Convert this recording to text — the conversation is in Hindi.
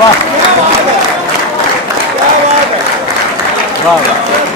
वाह वाह वाह